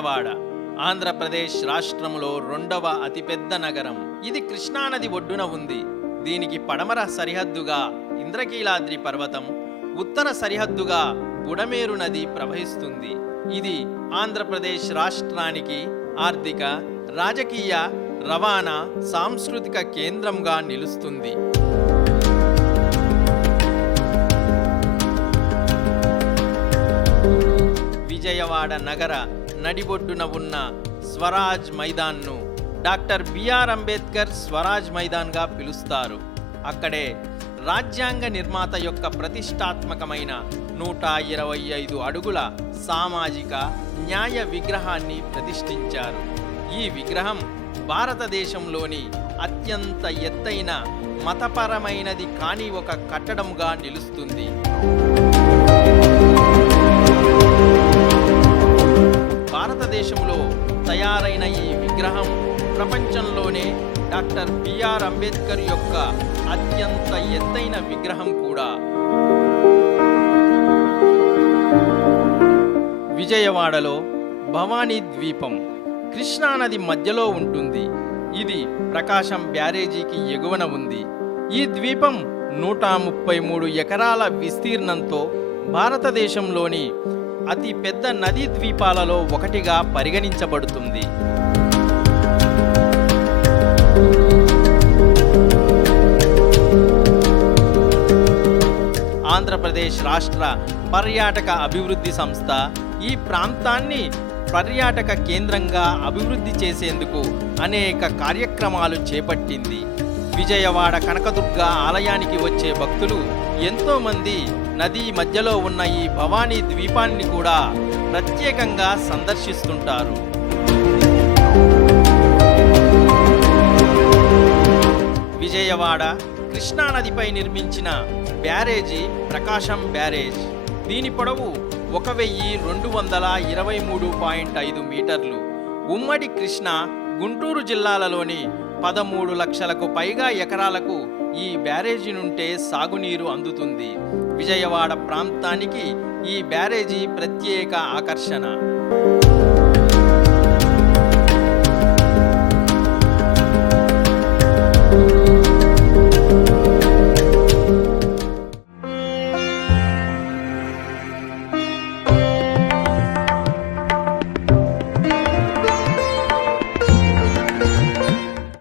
విజయవాడ ఆంధ్రప్రదేశ్ రాష్ట్రంలో రెండవ అతిపెద్ద నగరం. ఇది కృష్ణానది ఒడ్డున ఉంది. దీనికి పడమర సరిహద్దుగా ఇంద్రకీలాద్రి పర్వతం, ఉత్తర సరిహద్దుగా బుడమేరు నది ప్రవహిస్తుంది. ఇది ఆంధ్రప్రదేశ్ రాష్ట్రానికి ఆర్థిక, రాజకీయ, రవాణా, సాంస్కృతిక కేంద్రంగా నిలుస్తుంది. విజయవాడ నగర నడిబొడ్డున ఉన్న స్వరాజ్ మైదాన్ను డాక్టర్ బిఆర్ అంబేద్కర్ స్వరాజ్ మైదాన్గా పిలుస్తారు. అక్కడే రాజ్యాంగ నిర్మాత యొక్క ప్రతిష్టాత్మకమైన 125 అడుగుల సామాజిక న్యాయ విగ్రహాన్ని ప్రతిష్ఠించారు. ఈ విగ్రహం భారతదేశంలోని అత్యంత ఎత్తైన మతపరమైనది కాని ఒక కట్టడంగా నిలుస్తుంది. భారతదేశంలో తయారైన ఈ విగ్రహం ప్రపంచంలోనే డాక్టర్ బిఆర్ అంబేద్కర్ యొక్క అత్యంత ఎత్తైన విగ్రహం కూడా. విజయవాడలో భవానీ ద్వీపం కృష్ణానది మధ్యలో ఉంటుంది. ఇది ప్రకాశం బ్యారేజీకి ఎగువన ఉంది. ఈ ద్వీపం 133 ఎకరాల విస్తీర్ణంతో భారతదేశంలోని అతి పెద్ద నదీ ద్వీపాలలో ఒకటిగా పరిగణించబడుతుంది. ఆంధ్రప్రదేశ్ రాష్ట్ర పర్యాటక అభివృద్ధి సంస్థ ఈ ప్రాంతాన్ని పర్యాటక కేంద్రంగా అభివృద్ధి చేసేందుకు అనేక కార్యక్రమాలు చేపట్టింది. విజయవాడ కనకదుర్గ ఆలయానికి వచ్చే భక్తులు ఎంతోమంది నదీ మధ్యలో ఉన్న ఈ భవానీ ద్వీపాన్ని కూడా ప్రత్యేకంగా సందర్శిస్తుంటారు. విజయవాడ కృష్ణానదిపై నిర్మించిన బ్యారేజీ ప్రకాశం బ్యారేజ్. దీని పొడవు 1223.5 మీటర్లు. ఉమ్మడి కృష్ణా, గుంటూరు జిల్లాలలోని 13 లక్షలకు పైగా ఎకరాలకు ఈ బ్యారేజీ నుండే సాగునీరు అందుతుంది. విజయవాడ ప్రాంతానికి ఈ బ్యారేజీ ప్రత్యేక ఆకర్షణ.